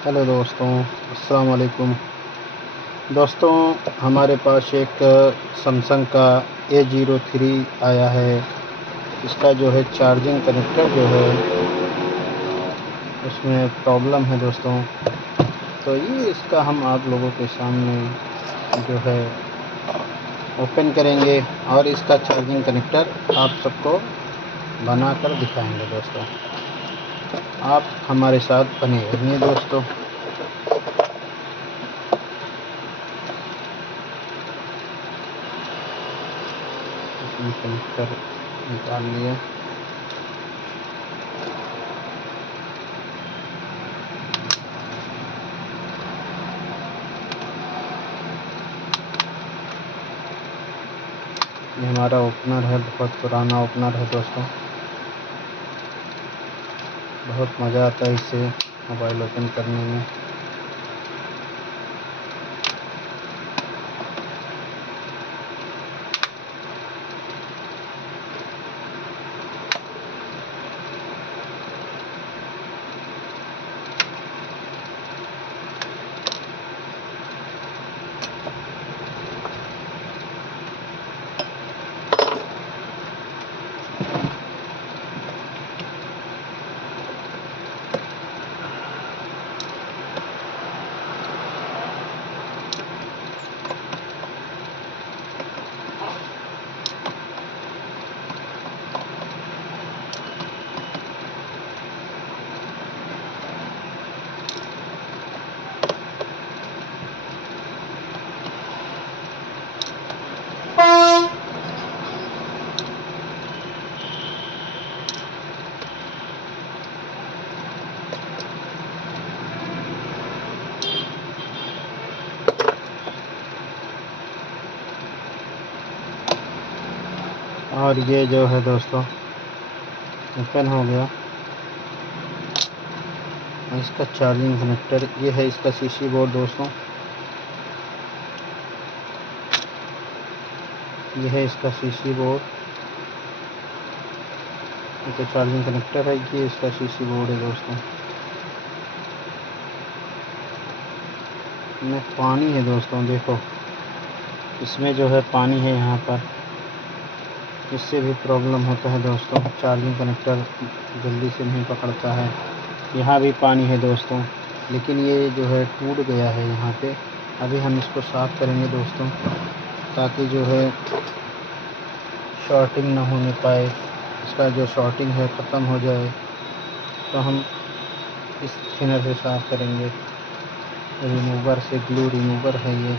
Hello दोस्तों, अस्सलाम वालेकुम। दोस्तों, हमारे पास एक सैमसंग का A03 आया है। इसका जो है चार्जिंग कनेक्टर जो है उसमें प्रॉब्लम है दोस्तों। तो ये इसका हम आप लोगों के सामने जो है ओपन करेंगे और इसका चार्जिंग कनेक्टर आप सबको बनाकर दिखाएंगे दोस्तों। आप हमारे साथ बने रहिए दोस्तों। इसमें कनेक्टर निकाल लिए। ये हमारा ओपनर है, बहुत पुराना ओपनर है दोस्तों। बहुत मज़ा आता है इससे मोबाइल ओपन करने में। और ये जो है दोस्तों ओपन हो गया। इसका चार्जिंग कनेक्टर ये है, इसका सीसी बोर्ड दोस्तों। ये है इसका सीसी बोर्ड। ये चार्जिंग कनेक्टर है, ये इसका सीसी बोर्ड है दोस्तों। इसमें पानी है दोस्तों, देखो इसमें जो है पानी है यहाँ पर। इससे भी प्रॉब्लम होता है दोस्तों, चार्जिंग कनेक्टर जल्दी से नहीं पकड़ता है। यहाँ भी पानी है दोस्तों, लेकिन ये जो है टूट गया है यहाँ पे। अभी हम इसको साफ़ करेंगे दोस्तों, ताकि जो है शॉर्टिंग ना होने पाए। इसका जो शॉर्टिंग है ख़त्म हो जाए, तो हम इस थिनर से साफ़ करेंगे। रिमूवर से, ग्लू रिमूवर है ये,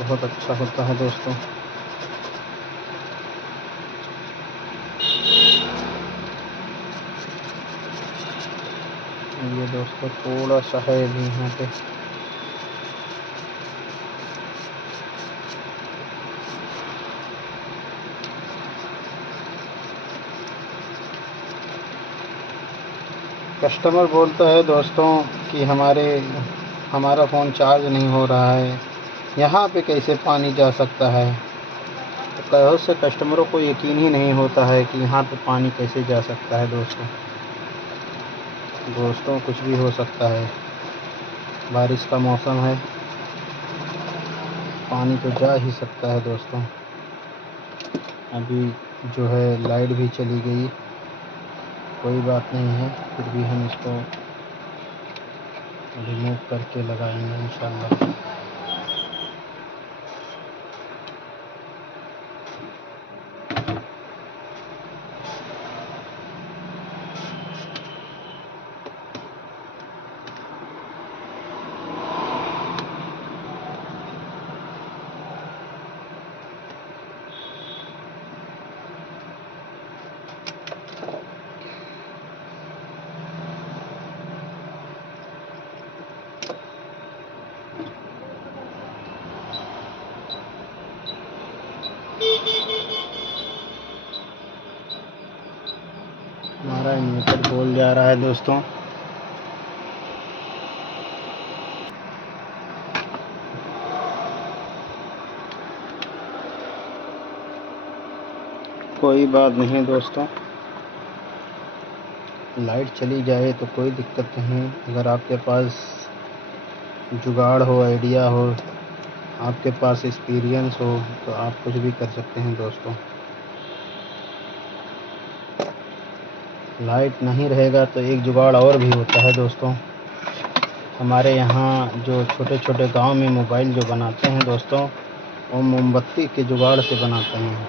बहुत अच्छा होता है दोस्तों। ये दोस्तों थोड़ा सा है अभी यहाँ पे। कस्टमर बोलता है दोस्तों कि हमारा फ़ोन चार्ज नहीं हो रहा है, यहाँ पे कैसे पानी जा सकता है। तो बहुत से कस्टमरों को यकीन ही नहीं होता है कि यहाँ पे पानी कैसे जा सकता है दोस्तों कुछ भी हो सकता है। बारिश का मौसम है, पानी तो जा ही सकता है दोस्तों। अभी जो है लाइट भी चली गई, कोई बात नहीं है, फिर भी हम इसको रिमूव करके लगाएंगे इंशाल्लाह। हमारा इन्वर्टर बोल जा रहा है दोस्तों। कोई बात नहीं दोस्तों, लाइट चली जाए तो कोई दिक्कत नहीं, अगर आपके पास जुगाड़ हो, आइडिया हो, आपके पास एक्सपीरियंस हो तो आप कुछ भी कर सकते हैं दोस्तों। लाइट नहीं रहेगा तो एक जुगाड़ और भी होता है दोस्तों। हमारे यहाँ जो छोटे छोटे गांव में मोबाइल जो बनाते हैं दोस्तों, वो मोमबत्ती के जुगाड़ से बनाते हैं।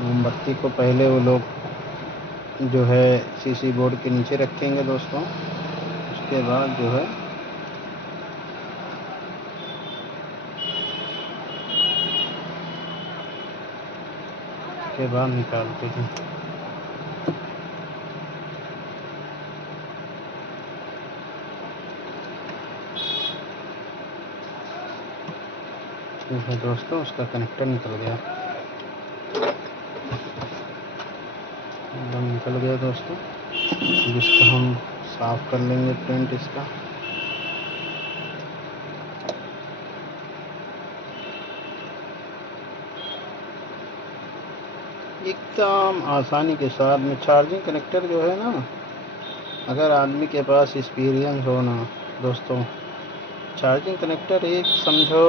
मोमबत्ती को पहले वो लोग जो है सीसी बोर्ड के नीचे रखेंगे दोस्तों, उसके बाद जो है उसके बाद निकालते हैं। ठीक है दोस्तों, उसका कनेक्टर निकल गया, एकदम निकल गया दोस्तों। जिसको हम साफ़ कर लेंगे प्रिंट इसका। एकदम आसानी के साथ में चार्जिंग कनेक्टर जो है ना, अगर आदमी के पास एक्सपीरियंस हो ना दोस्तों, चार्जिंग कनेक्टर एक समझो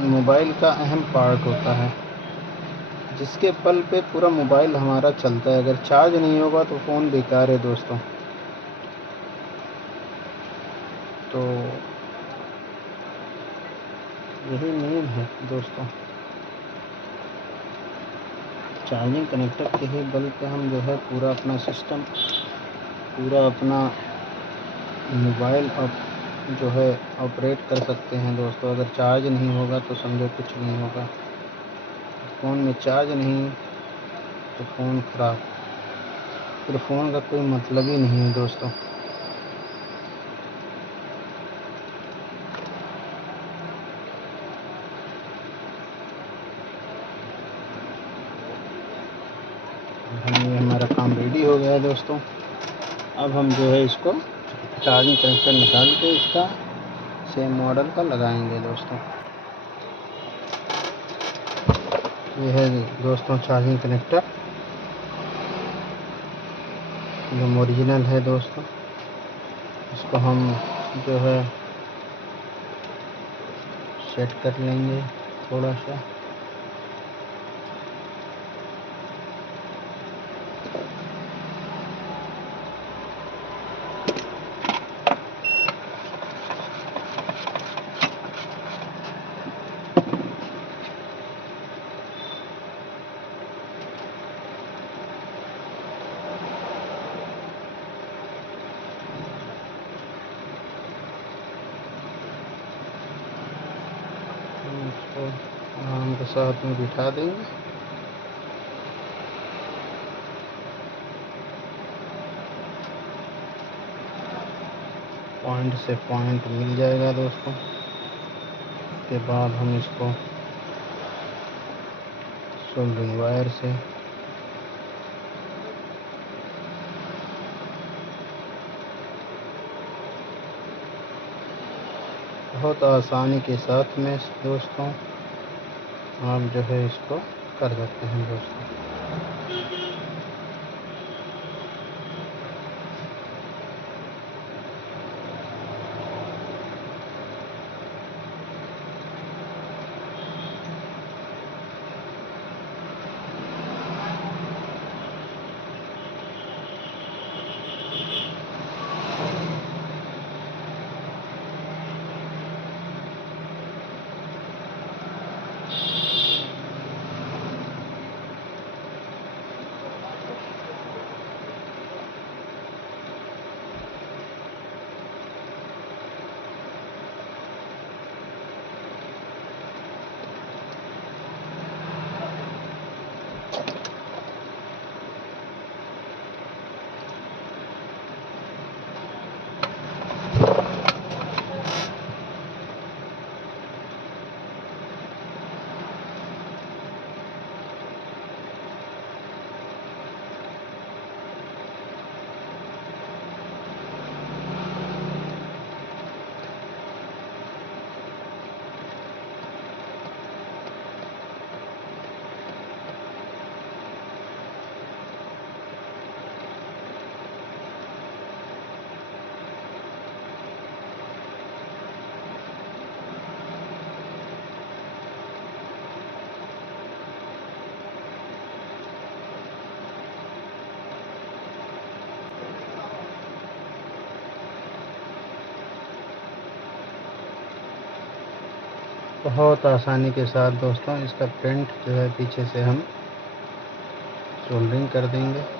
मोबाइल का अहम पार्ट होता है, जिसके बल पे पूरा मोबाइल हमारा चलता है। अगर चार्ज नहीं होगा तो फ़ोन बेकार है दोस्तों। तो यही मेन है दोस्तों, चार्जिंग कनेक्टर के ही बल पे हम जो है पूरा अपना सिस्टम, पूरा अपना मोबाइल अब जो है ऑपरेट कर सकते हैं दोस्तों। अगर चार्ज नहीं होगा तो समझो कुछ नहीं होगा। फ़ोन में चार्ज नहीं तो फ़ोन ख़राब, फिर फ़ोन का कोई मतलब ही नहीं है दोस्तों। ये हमारा काम रेडी हो गया है दोस्तों। अब हम जो है इसको चार्जिंग कनेक्टर निकाल के इसका सेम मॉडल का लगाएंगे दोस्तों। ये है दोस्तों चार्जिंग कनेक्टर, एकदम ओरिजिनल है दोस्तों। इसको हम जो है सेट कर लेंगे थोड़ा सा। इसको आराम के साथ में बिठा देंगे। पॉइंट से पॉइंट मिल जाएगा दोस्तों। उसके बाद हम इसको सोल्डरिंग वायर से बहुत आसानी के साथ में दोस्तों आप जो है इसको कर सकते हैं दोस्तों। बहुत आसानी के साथ दोस्तों इसका प्रिंट जो है पीछे से हम सोल्डरिंग कर देंगे।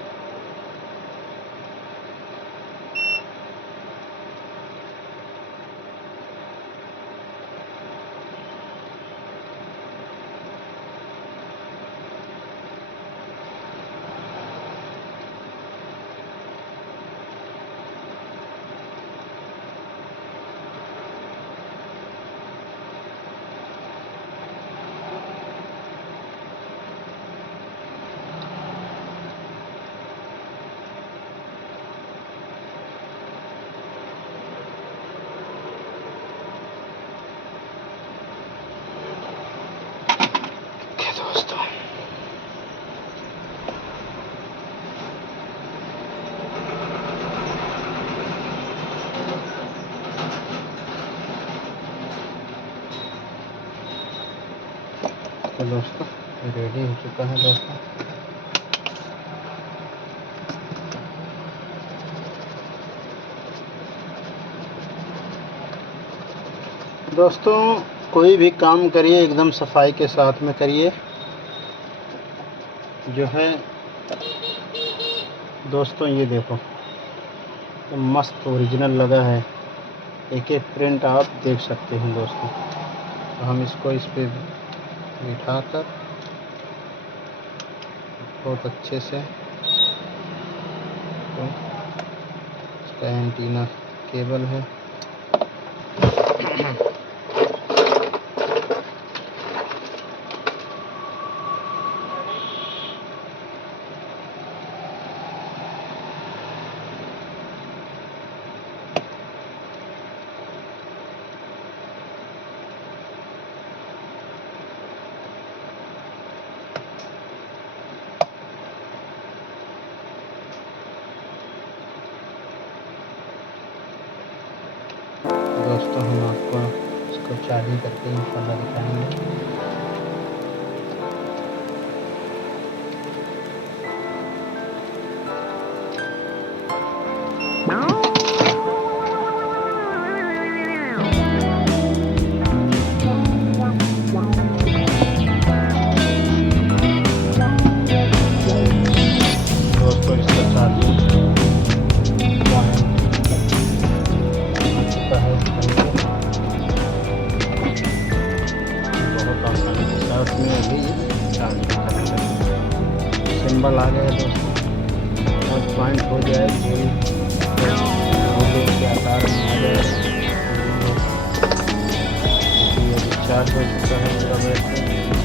तो दोस्तों रेडी हो चुका है दोस्तों कोई भी काम करिए एकदम सफाई के साथ में करिए। जो है दोस्तों ये देखो तो मस्त ओरिजिनल लगा है, एक एक प्रिंट आप देख सकते हैं दोस्तों। तो हम इसको इस पे बिठा कर बहुत अच्छे से तो इसका एंटीना केबल है। दोस्तों हम आपको इसको चार्जिंग करके इंशाल्लाह दिखाएंगे। दोस्तों इसका चार्जिंग में भी चार्जिंग सिंबल आ गया दोस्तों। और पॉइंट हो जाए जो के आकार में आ जाए। ये चार्ज हो चुका है पूरा बैटरी।